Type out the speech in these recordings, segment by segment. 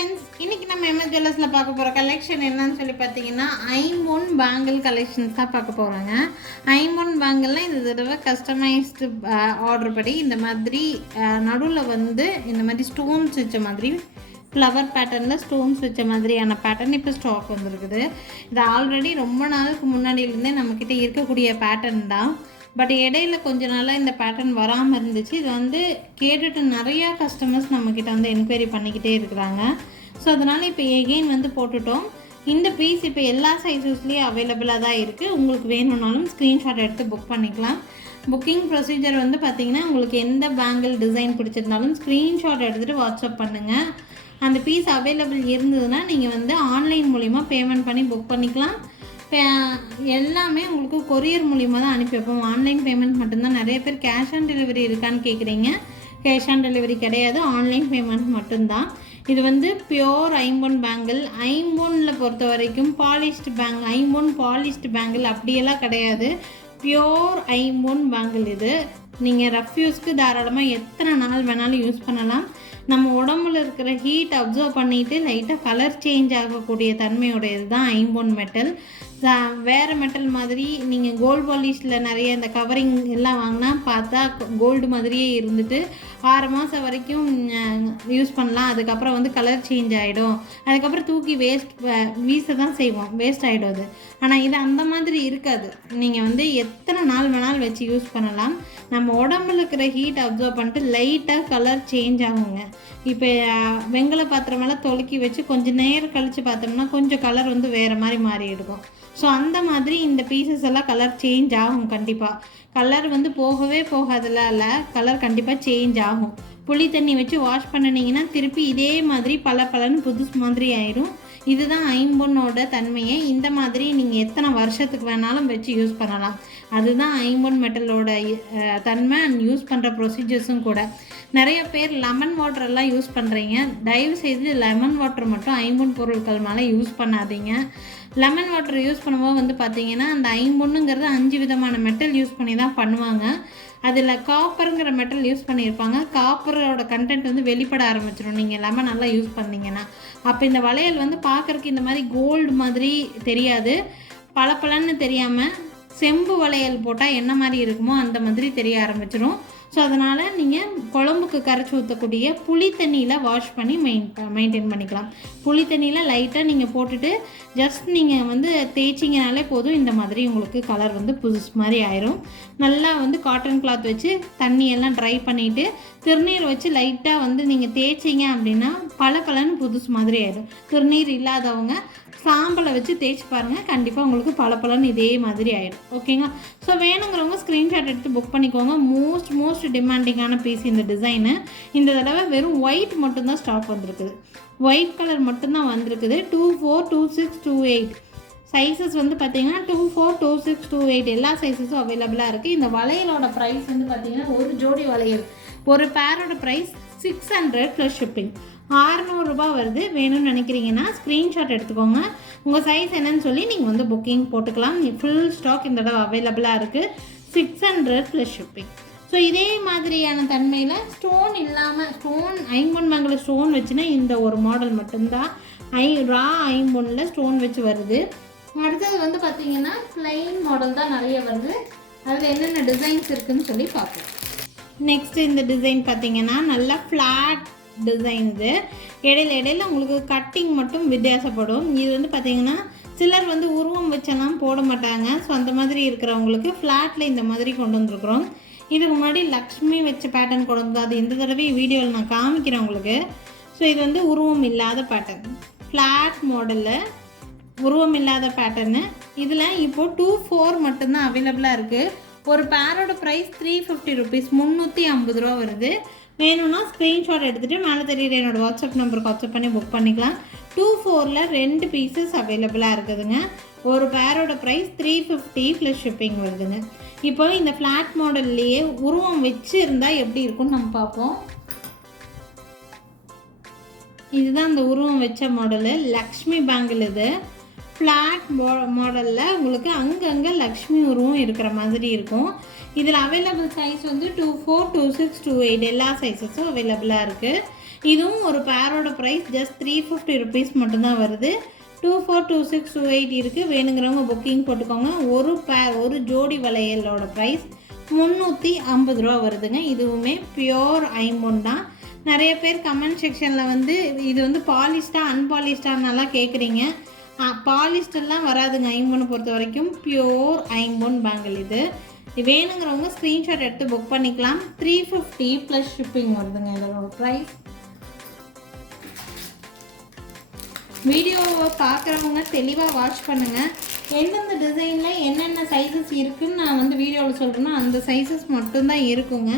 Friends இன்னைக்கு நம்ம MS ஜுவல்லர்ஸில் பார்க்க போகிற கலெக்ஷன் என்னன்னு சொல்லி பார்த்தீங்கன்னா ஐம்பொன் பேங்கிள் கலெக்ஷன்ஸ் தான் பார்க்க போகிறாங்க ஐம்பொன் பேங்கிள்லாம் இந்த தடவை கஸ்டமைஸ்டு ஆர்டர் படி இந்த மாதிரி நடுவில் வந்து இந்த மாதிரி ஸ்டோன்ஸ் வச்ச மாதிரி ஃப்ளவர் பேட்டர்னில் ஸ்டோன்ஸ் வச்ச மாதிரியான பேட்டர்ன் இப்போ ஸ்டாக் வந்திருக்குது. இது ஆல்ரெடி ரொம்ப நாளுக்கு முன்னாடியிலேருந்தே நம்மக்கிட்ட இருக்கக்கூடிய பேட்டர்ன் தான். பட் இடையில கொஞ்ச நாளாக இந்த பேட்டர்ன் வராமல் இருந்துச்சு. இது வந்து கேட்டுட்டு நிறையா கஸ்டமர்ஸ் நம்மக்கிட்ட வந்து என்கொயரி பண்ணிக்கிட்டே இருக்கிறாங்க. ஸோ அதனால் இப்போ எகெயின் வந்து போட்டுட்டோம். இந்த பீஸ் இப்போ எல்லா சைஸஸ்லேயும் அவைலபிளாக தான் இருக்குது உங்களுக்கு வேணும்னாலும் ஸ்க்ரீன்ஷாட் எடுத்து புக் பண்ணிக்கலாம். புக்கிங் ப்ரொசீஜர் வந்து பார்த்திங்கன்னா உங்களுக்கு எந்த பேங்கிள் டிசைன் பிடிச்சிருந்தாலும் ஸ்க்ரீன்ஷாட் எடுத்துகிட்டு வாட்ஸ்அப் பண்ணுங்கள் அந்த பீஸ் அவைலபிள் இருந்ததுன்னா நீங்கள் வந்து ஆன்லைன் மூலிமா பேமெண்ட் பண்ணி புக் பண்ணிக்கலாம். எல்லாமே உங்களுக்கு கொரியர் மூலிமா தான் அனுப்பி வைப்போம். ஆன்லைன் பேமெண்ட் மட்டும்தான். நிறைய பேர் கேஷ் ஆன் டெலிவரி இருக்கான்னு கேட்குறீங்க கேஷ் ஆன் டெலிவரி கிடையாது. ஆன்லைன் பேமெண்ட் மட்டும்தான். இது வந்து பியோர் ஐம்பொன் பேங்கிள் ஐம்பொனில் பொறுத்த வரைக்கும் பாலிஷ்டு பேங் ஐம்பொன் பாலிஷ்டு பேங்கிள் அப்படியெல்லாம் கிடையாது. பியோர் ஐம்பொன் பேங்கிள் இது. நீங்கள் ரஃப் யூஸ்க்கு தாராளமாக எத்தனை நாள் வேணாலும் யூஸ் பண்ணலாம். நம்ம உடம்புல இருக்கிற ஹீட் அப்சர்வ் பண்ணிவிட்டு லைட்டாக கலர் சேஞ்ச் ஆகக்கூடிய தன்மையுடையது தான் ஐம்பொன் மெட்டல் வேறு மெட்டல் மாதிரி நீங்கள் கோல்டு பாலிஷில் நிறைய இந்த கவரிங் எல்லாம் வாங்கினா பார்த்தா கோல்டு மாதிரியே இருந்துட்டு ஆறு மாதம் வரைக்கும் யூஸ் பண்ணலாம். அதுக்கப்புறம் வந்து கலர் சேஞ்ச் ஆகிடும் அதுக்கப்புறம் தூக்கி வேஸ்ட் வீச தான் செய்வோம். வேஸ்ட் ஆகிடும் அது. ஆனால் இது அந்த மாதிரி இருக்காது. நீங்கள் வந்து எத்தனை நாள் வேணாலும் வச்சு யூஸ் பண்ணலாம். நம்ம உடம்புல இருக்கிற ஹீட் அப்சர்வ் பண்ணிட்டு லைட்டாக கலர் சேஞ்ச் ஆகுங்க. இப்போ வெங்கல பாத்திரமெல்லாம் தொலுக்கி வச்சு கொஞ்சம் நேரம் கழித்து பார்த்தோம்னா கொஞ்சம் கலர் வந்து வேறு மாதிரி மாறி இருக்கும் ஸோ அந்த மாதிரி இந்த பீசஸ் எல்லாம் கலர் சேஞ்ச் ஆகும் கண்டிப்பாக கலர் வந்து போகவே போகாதுல கலர் கண்டிப்பாக சேஞ்ச் ஆகும். புளி தண்ணி வச்சு வாஷ் பண்ணினீங்கன்னா திருப்பி இதே மாதிரி பல பலன்னு புதுசு மாதிரி ஆயிரும். இதுதான் ஐம்பொன்னோட தன்மையை. இந்த மாதிரி நீங்கள் எத்தனை வருஷத்துக்கு வேணாலும் வச்சு யூஸ் பண்ணலாம். அதுதான் ஐம்பொன் மெட்டலோட தன்மை அண்ட் யூஸ் பண்ணுற ப்ரொசீஜர்ஸும் கூட. நிறைய பேர் லெமன் வாட்டரெல்லாம் யூஸ் பண்ணுறீங்க தயவு செய்து லெமன் வாட்டர் மட்டும் ஐம்பொன் பொருட்கள் மேலே யூஸ் பண்ணாதீங்க. லெமன் வாட்டர் யூஸ் பண்ணும்போது வந்து பார்த்தீங்கன்னா அந்த ஐம்பொண்ணுங்கிறது அஞ்சு விதமான மெட்டல் யூஸ் பண்ணி தான் பண்ணுவாங்க. அதில் காப்பருங்கிற மெட்டல் யூஸ் பண்ணியிருப்பாங்க. காப்பரோட கண்டென்ட் வந்து வெளிப்பட ஆரம்பிச்சிடும் நீங்கள் லெமன் நல்லா யூஸ் பண்ணீங்கன்னா. அப்போ இந்த வளையல் வந்து பார்க்குறக்கு இந்த மாதிரி கோல்டு மாதிரி தெரியாது. பளபளன்னு தெரியாமல் செம்பு வளையல் போட்டால் என்ன மாதிரி இருக்குமோ அந்த மாதிரி தெரிய ஆரம்பிச்சிடும் ஸோ அதனால் நீங்கள் குழம்புக்கு கரைச்சி ஊற்றக்கூடிய புளி தண்ணியில் வாஷ் பண்ணி மெயின் மெயின்டைன் பண்ணிக்கலாம். புளி தண்ணியில் லைட்டாக நீங்கள் போட்டுட்டு ஜஸ்ட் நீங்கள் வந்து தேய்ச்சிங்கனாலே போதும். இந்த மாதிரி உங்களுக்கு கலர் வந்து புதுசு மாதிரி ஆயிரும். நல்லா வந்து காட்டன் கிளாத் வச்சு தண்ணியெல்லாம் ட்ரை பண்ணிவிட்டு திருநீர் வச்சு லைட்டாக வந்து நீங்கள் தேய்ச்சிங்க அப்படின்னா பல பலன்னு புதுசு மாதிரி ஆயிடும். திருநீர் இல்லாதவங்க சாம்பலை வச்சு தேய்ச்சி பாருங்கள் கண்டிப்பாக உங்களுக்கு பல இதே மாதிரி ஆயிடும். ஓகேங்களா ஸோ வேணுங்கிறவங்க ஸ்க்ரீன்ஷாட் எடுத்து புக் பண்ணிக்கோங்க. மோஸ்ட் மோஸ்ட் டிமாண்டிங்கான பீஸ் இந்த டிசைனு இந்த தடவை வெறும் ஒயிட் மட்டும்தான் ஸ்டாக் வந்திருக்குது ஒயிட் கலர் மட்டும்தான் வந்திருக்குது. Two four two six two eight sizes வந்து பார்த்தீங்கன்னா two four two six two eight எல்லா சைஸஸும் அவைலபிளாக இருக்குது இந்த வளையலோட ப்ரைஸ் வந்து பார்த்தீங்கன்னா ஒரு ஜோடி வளையல். ஒரு பேரோட price six hundred plus shipping ஆறுநூறுபா வருது. வேணும்னு நினைக்கிறீங்கன்னா ஸ்க்ரீன்ஷாட் எடுத்துக்கோங்க. உங்கள் சைஸ் என்னன்னு சொல்லி நீங்கள் வந்து புக்கிங் போட்டுக்கலாம். ஃபுல் ஸ்டாக் இந்த தடவை அவைலபிளாக இருக்குது six hundred plus shipping so இதே மாதிரியான தன்மையில் ஸ்டோன் இல்லாமல் ஸ்டோன் ஐம்பொன் மங்கள ஸ்டோன் வச்சுன்னா இந்த ஒரு மாடல் மட்டும்தான். ஐ ரா ஐம்பொன்னில் ஸ்டோன் வச்சு வருது. அடுத்தது வந்து பார்த்திங்கன்னா plain மாடல் தான் நிறைய வருது. அதில் என்னென்ன டிசைன்ஸ் இருக்குதுன்னு சொல்லி பார்ப்போம். நெக்ஸ்ட்டு இந்த டிசைன் பார்த்திங்கன்னா நல்லா ஃப்ளாட் டிசைன் இது. இடையில இடையில உங்களுக்கு கட்டிங் மட்டும் வித்தியாசப்படும். இது வந்து பார்த்திங்கன்னா சிலர் வந்து உருவம் வச்செல்லாம் போட மாட்டாங்க. ஸோ அந்த மாதிரி இருக்கிறவங்களுக்கு ஃப்ளாட்டில் இந்த மாதிரி கொண்டு வந்திருக்கிறோம். இதுக்கு முன்னாடி லக்ஷ்மி வச்ச பேட்டர்ன் கொண்டு அது எந்த தடவை வீடியோவில் நான் காமிக்கிறேன் உங்களுக்கு. ஸோ இது வந்து உருவம் இல்லாத பேட்டர்ன் ஃப்ளாட் மாடலில் உருவம் இல்லாத பேட்டர்னு இதில் இப்போது டூ ஃபோர் மட்டும்தான் அவைலபிளாக இருக்குது ஒரு பேரோட ப்ரைஸ் த்ரீ ஃபிஃப்டி ருபீஸ் முந்நூற்றி ஐம்பது ரூபா வருது. வேணும்னா ஸ்க்ரீன்ஷாட் எடுத்துகிட்டு மேலே தெரியுற என்னோட வாட்ஸ்அப் நம்பருக்கு வாட்ஸ்அப் பண்ணி புக் பண்ணிக்கலாம். டூ ஃபோரில் ரெண்டு பீசஸ் அவைலபிளாக இருக்குதுங்க. ஒரு பேரோட price three fifty plus shipping வருதுங்க. இப்போ இந்த ஃப்ளாட் மாடல்லையே உருவம் வச்சு இருந்தால் எப்படி இருக்கும்னு நம்ம பார்ப்போம். இதுதான் அந்த உருவம் வச்ச மாடலு லக்ஷ்மி பேங்கிள் இது. ஃப்ளாட் மாடலில் உங்களுக்கு அங்கங்கே லக்ஷ்மி உருவம் இருக்கிற மாதிரி இருக்கும். இதில் அவைலபிள் சைஸ் வந்து two four two six two eight எல்லா சைஸஸும் அவைலபிளாக இருக்குது இதுவும் ஒரு பேரோட price just three fifty rupees மட்டும்தான் வருது. Two four two six two eight இருக்குது வேணுங்கிறவங்க புக்கிங் போட்டுக்கோங்க. ஒரு பேர் ஒரு ஜோடி வளையலோட ப்ரைஸ் முந்நூற்றி ஐம்பது ரூபா வருதுங்க. இதுவுமே பியோர் ஐம்பொன் தான். நிறைய பேர் கமெண்ட் செக்ஷனில் வந்து இது வந்து பாலிஸ்டா அன்பாலிஸ்டான்னெல்லாம் கேட்குறீங்க பாலிஸ்டெல்லாம் வராதுங்க. ஐம்பொன் பொறுத்த வரைக்கும் பியோர் ஐம்பொன் பேங்கிள் இது இது. வேணுங்கிறவங்க ஸ்க்ரீன்ஷாட் எடுத்து புக் பண்ணிக்கலாம். த்ரீ ஃபிஃப்டி ப்ளஸ் ஷிப்பிங் வருதுங்க. இதோட ப்ரைஸ் வீடியோவை பார்க்குறவங்க தெளிவாக வாட்ச் பண்ணுங்கள் எந்தெந்த டிசைனில் என்னென்ன சைஸஸ் இருக்குதுன்னு நான் வந்து வீடியோவில் சொல்கிறேன்னா அந்த சைஸஸ் மட்டும்தான் இருக்குங்க.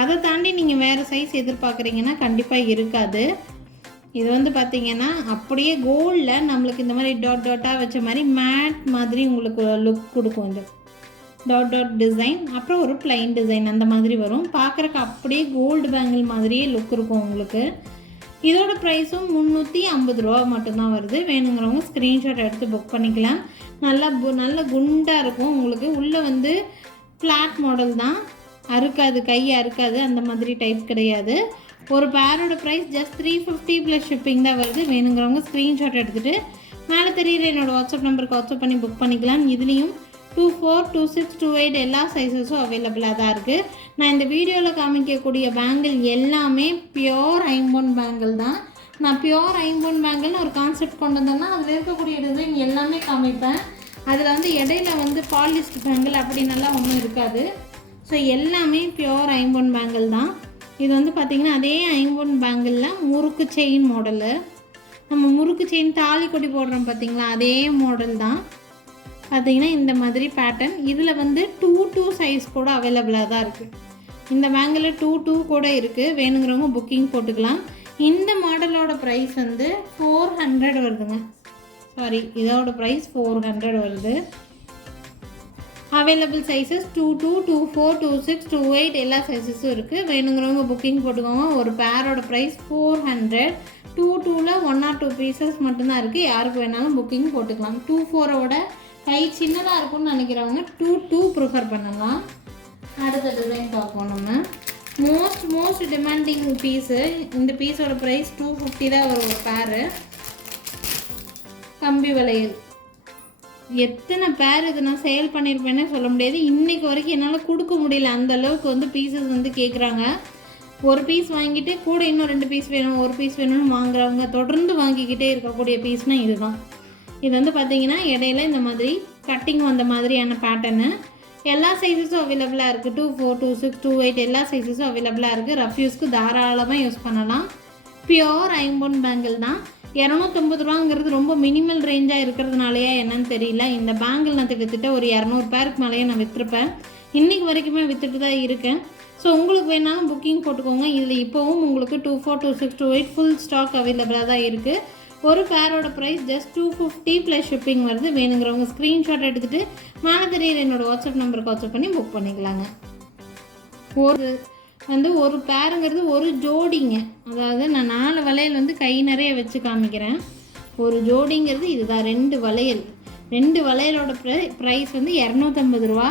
அதை தாண்டி நீங்கள் வேறு சைஸ் எதிர்பார்க்குறீங்கன்னா கண்டிப்பாக இருக்காது. இது வந்து பார்த்தீங்கன்னா அப்படியே கோல்டில் நம்மளுக்கு இந்த மாதிரி டாட் டாட்டாக வச்ச மாதிரி மேட் மாதிரி உங்களுக்கு லுக் கொடுக்கும் இது. டாட் டாட் டிசைன் அப்புறம் ஒரு பிளைன் டிசைன் அந்த மாதிரி வரும். பார்க்குறக்கு அப்படியே கோல்டு பேங்கிள் மாதிரியே லுக் இருக்கும் உங்களுக்கு. இதோட ப்ரைஸும் முந்நூற்றி ஐம்பது ரூபா மட்டும்தான் வருது. வேணுங்கிறவங்க ஸ்க்ரீன்ஷாட் எடுத்து புக் பண்ணிக்கலாம். நல்லா பு- நல்ல குண்டாக இருக்கும். உங்களுக்கு உள்ளே வந்து ஃப்ளாட் மாடல் தான். அறுக்காது கை அறுக்காது அந்த மாதிரி டைப் கிடையாது. ஒரு பேரோட price just three fifty plus shipping தான் வருது. வேணுங்கிறவங்க ஸ்க்ரீன்ஷாட் எடுத்துகிட்டு மேலே தெரியல என்னோடய வாட்ஸ்அப் நம்பருக்கு வாட்ஸ்அப் பண்ணி புக் பண்ணிக்கலாம். இதுலேயும் two four two six two eight எல்லா சைஸஸும் அவைலபிளாக தான் இருக்குது நான் இந்த வீடியோவில் காமிக்கக்கூடிய பேங்கிள் எல்லாமே பியோர் ஐம்பொன் பேங்கிள் தான். நான் பியோர் ஐம்பொன் பேங்கிள்னு ஒரு கான்செப்ட் கொண்டு வந்தேன்னா அதில் இருக்கக்கூடிய டிசைன் எல்லாமே காமிப்பேன். அதில் வந்து இடையில வந்து பாலிஸ்ட் பேங்கிள் அப்படின்னெல்லாம் ஒன்றும் இருக்காது. ஸோ எல்லாமே பியோர் ஐம்பொன் பேங்கிள் தான். இது வந்து பார்த்திங்கன்னா அதே ஐம்பொன் பேங்கிளில் முறுக்கு செயின் மாடலு நம்ம முறுக்கு செயின் தாலி கொடி போடுறோம் பார்த்தீங்களா அதே மாடல் தான். பார்த்தீங்கன்னா இந்த மாதிரி பேட்டர்ன் இதில் வந்து டூ டூ சைஸ் கூட அவைலபிளாக தான் இருக்குது இந்த பேங்கில் டூ டூ கூட இருக்குது வேணுங்கிறவங்க புக்கிங் போட்டுக்கலாம். இந்த மாடலோட ப்ரைஸ் வந்து ஃபோர் ஹண்ட்ரட் வருதுங்க. சாரி இதோட ப்ரைஸ் ஃபோர் ஹண்ட்ரட் வருது. Available sizes two two two four two six two eight எல்லா சைஸஸும் இருக்குது வேணுங்கிறவங்க புக்கிங் போட்டுக்கோங்க. ஒரு பேரோட ப்ரைஸ் ஃபோர் ஹண்ட்ரட் டூ டூவில் ஒன் ஆர் டூ பீசஸ் மட்டும்தான் இருக்குது யாருக்கு வேணாலும் புக்கிங் போட்டுக்கலாம். டூ ஃபோரோட கை சின்னதாக இருக்கும்னு நினைக்கிறவங்க டூ டூ ப்ரிஃபர் பண்ணலாம். அடுத்த டிசைன் பார்ப்போம் நம்ம. மோஸ்ட் மோஸ்ட் டிமாண்டிங் பீஸு இந்த பீஸோட ப்ரைஸ் டூ ஃபிஃப்டி தான் ஒரு பேரு கம்பி வளையல் எத்தனை பேர் இது நான் சேல் பண்ணியிருப்பேனே சொல்ல முடியாது. இன்றைக்கு வரைக்கும் என்னால் கொடுக்க முடியல. அந்த அளவுக்கு வந்து பீசஸ் வந்து கேட்குறாங்க ஒரு பீஸ் வாங்கிட்டு கூட இன்னும் ரெண்டு பீஸ் வேணும் ஒரு பீஸ் வேணும்னு வாங்குறவங்க தொடர்ந்து வாங்கிக்கிட்டே இருக்கக்கூடிய பீஸ்னால் இதுதான். இது வந்து பார்த்தீங்கன்னா இடையில இந்த மாதிரி கட்டிங் வந்த மாதிரியான பேட்டர்னு எல்லா சைஸஸும் அவைலபிளாக இருக்குது two four two six two eight எல்லா சைஸஸும் அவைலபிளாக இருக்குது ரஃப் யூஸ்க்கு தாராளமாக யூஸ் பண்ணலாம். பியோர் ஐம்பொன் பேங்கிள் தான். இரநூத்தொம்பது ரூபாங்கிறது ரொம்ப மினிமல் ரேஞ்சாக இருக்கிறதுனாலயா என்னன்னு தெரியல. இந்த பேங்கிள் நான் கிட்டத்தட்ட ஒரு இரநூறு பேருக்கு மேலேயே நான் விற்றுருப்பேன் இன்றைக்கி வரைக்குமே விற்றுட்டு தான் இருக்கேன். ஸோ உங்களுக்கு வேணாலும் புக்கிங் போட்டுக்கோங்க. இதில் இப்போவும் உங்களுக்கு two four two six two eight full stock அவைலபிளாக தான் இருக்குது ஒரு பேரோட price just two fifty plus shipping வருது. வேணுங்கிறவங்க ஸ்க்ரீன்ஷாட் எடுத்துகிட்டு மேலே தெரியுற வாட்ஸ்அப் நம்பருக்கு வாட்ஸ்அப் பண்ணி புக் பண்ணிக்கலாங்க. ஒரு வந்து ஒரு பேருங்கிறது ஒரு ஜோடிங்க. அதாவது நான் நாலு வளையல் வந்து கை நிறைய வச்சு காமிக்கிறேன். ஒரு ஜோடிங்கிறது இதுதான் ரெண்டு வளையல். ரெண்டு வளையலோட ப்ரை ப்ரைஸ் வந்து இரநூத்தம்பது ரூபா.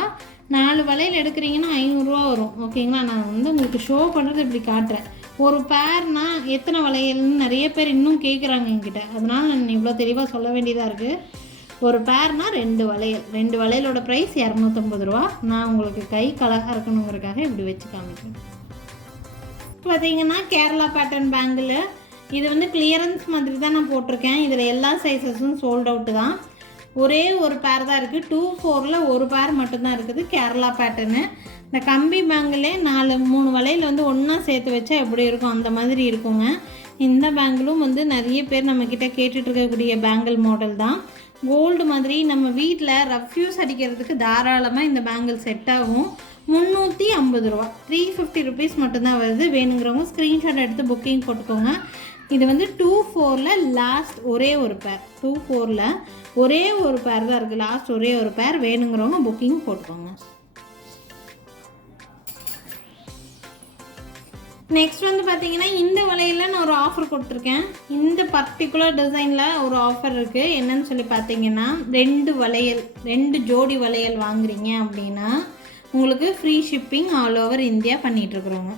நாலு வளையல் எடுக்கிறீங்கன்னா ஐநூறுரூவா வரும். ஓகேங்களா? நான் வந்து உங்களுக்கு ஷோ பண்ணுறது இப்படி காட்டுறேன். ஒரு பேர்னா எத்தனை வளையல்னு நிறைய பேர் இன்னும் கேட்குறாங்க என்கிட்ட. அதனால் நான் இவ்வளோ தெளிவாக சொல்ல வேண்டியதாக இருக்குது ஒரு பேர்னா ரெண்டு வளையல். ரெண்டு வளையலோட ப்ரைஸ் இரநூத்தம்பது ரூபா. நான் உங்களுக்கு கை கலகாக இருக்கணுங்கிறதுக்காக இப்படி வச்சு காமிக்கிறேன். பார்த்தீங்கன்னா கேரளா பேட்டர்ன் பேங்கில் இது வந்து கிளியரன்ஸ் மாதிரி தான் நான் போட்டிருக்கேன். இதில் எல்லா சைஸஸும் சோல்ட் அவுட்டு தான். ஒரே ஒரு பேர் தான் இருக்குது டூ ஃபோரில் ஒரு பேர் மட்டும்தான் இருக்குது. கேரளா பேட்டர்னு இந்த கம்பி பேங்கிலே நாலு மூணு வளையல் வந்து ஒன்றா சேர்த்து வச்சா எப்படி இருக்கும்? அந்த மாதிரி இருக்குங்க. இந்த பேங்கிலும் வந்து நிறைய பேர் நம்மக்கிட்ட கேட்டுட்டு இருக்கக்கூடிய பேங்கிள் மாடல் தான். கோல்டு மாதிரி நம்ம வீட்டில் ரஃப்யூஸ் அடிக்கிறதுக்கு தாராளமாக இந்த பேங்கிள் செட் ஆகும். முந்நூற்றி ஐம்பது ரூபா த்ரீ ஃபிஃப்டி ருபீஸ் மட்டும்தான் வருது. வேணுங்கிறவங்க ஸ்க்ரீன்ஷாட் எடுத்து புக்கிங் போட்டுக்கோங்க. இது வந்து டூ ஃபோரில் லாஸ்ட் ஒரே ஒரு பேர் டூ ஃபோரில் ஒரே ஒரு பேர் தான் இருக்குது லாஸ்ட் ஒரே ஒரு பேர் வேணுங்கிறவங்க புக்கிங் போட்டுக்கோங்க. நெக்ஸ்ட் வந்து பார்த்தீங்கன்னா இந்த வலையில் நான் ஒரு ஆஃபர் கொடுத்துருக்கேன். இந்த பர்டிகுலர் டிசைனில் ஒரு ஆஃபர் இருக்குது என்னன்னு சொல்லி பார்த்தீங்கன்னா ரெண்டு வளையல் ரெண்டு ஜோடி வளையல் வாங்குறீங்க அப்படின்னா உங்களுக்கு free shipping all over India பண்ணிகிட்ருக்குறோங்க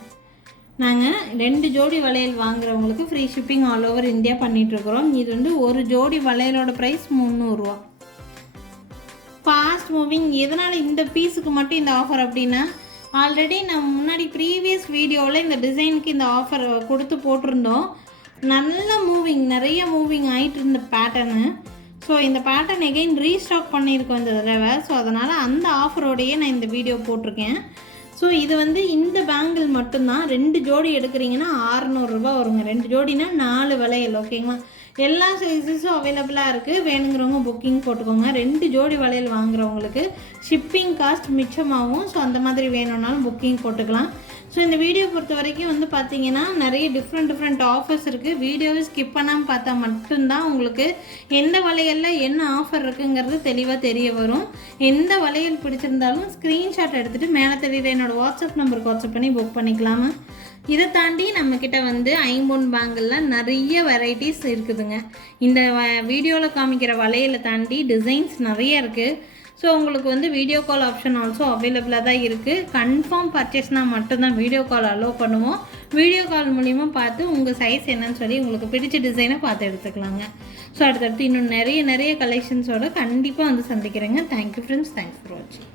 நாங்கள் ரெண்டு ஜோடி வளையல் வாங்குறவங்களுக்கு free shipping all over India பண்ணிகிட்ருக்குறோம் இது வந்து ஒரு ஜோடி வளையலோட ப்ரைஸ் முந்நூறுரூவா ஃபாஸ்ட் மூவிங் எதனால் இந்த பீஸுக்கு மட்டும் இந்த ஆஃபர் அப்படின்னா ஆல்ரெடி நம்ம முன்னாடி ப்ரீவியஸ் வீடியோவில் இந்த டிசைனுக்கு இந்த ஆஃபர் கொடுத்து போட்டிருந்தோம். நல்ல மூவிங் நிறைய மூவிங் ஆகிட்டு இருந்த பேட்டர்னு ஸோ இந்த பேட்டர்ன் எகைன் ரீஸ்டாக் பண்ணியிருக்கோம் இந்த தடவை. ஸோ அதனால் அந்த ஆஃபரோடையே நான் இந்த வீடியோ போட்டிருக்கேன். ஸோ இது வந்து இந்த பேங்கிள் மட்டும்தான். ரெண்டு ஜோடி எடுக்கிறீங்கன்னா ஆறுநூறுரூபா வருங்க. ரெண்டு ஜோடினா நாலு வளையல் ஓகேங்களா எல்லா சைஸஸும் அவைலபிளாக இருக்குது வேணுங்கிறவங்க புக்கிங் போட்டுக்கோங்க. ரெண்டு ஜோடி வளையல் வாங்குறவங்களுக்கு ஷிப்பிங் காஸ்ட் மிச்சமாகவும் ஸோ அந்த மாதிரி வேணும்னாலும் புக்கிங் போட்டுக்கலாம். ஸோ இந்த வீடியோ பொறுத்த வரைக்கும் வந்து பார்த்தீங்கன்னா நிறைய டிஃப்ரெண்ட் டிஃப்ரெண்ட் ஆஃபர்ஸ் இருக்குது வீடியோவை ஸ்கிப் பண்ணாமல் பார்த்தா மட்டும்தான் உங்களுக்கு எந்த வளையலில் என்ன ஆஃபர் இருக்குங்கிறது தெளிவாக தெரிய வரும். எந்த வளையல் பிடிச்சிருந்தாலும் ஸ்க்ரீன்ஷாட் எடுத்துகிட்டு மேலே தெரியுற என்னோடய வாட்ஸ்அப் நம்பருக்கு வாட்ஸ்அப் பண்ணி புக் பண்ணிக்கலாமா இதை தாண்டி நம்மக்கிட்ட வந்து ஐம்பொன் பேங்கிளில் நிறைய வெரைட்டிஸ் இருக்குதுங்க. இந்த வீடியோவில் காமிக்கிற வளையலை தாண்டி டிசைன்ஸ் நிறைய இருக்குது ஸோ உங்களுக்கு வந்து வீடியோ கால் ஆப்ஷன் ஆல்சோ அவைலபிளாக தான் இருக்குது கன்ஃபார்ம் பர்ச்சேஸ்னால் மட்டும்தான் வீடியோ கால் அலோவ் பண்ணுவோம். வீடியோ கால் மூலிமா பார்த்து உங்கள் சைஸ் என்னன்னு சொல்லி உங்களுக்கு பிடிச்ச டிசைனை பார்த்து எடுத்துக்கலாங்க. ஸோ அடுத்தடுத்து இன்னும் நிறைய நிறைய கலெக்ஷன்ஸோடு கண்டிப்பாக வந்து சந்திக்கிறேங்க. Thank you friends thanks for வாட்சிங்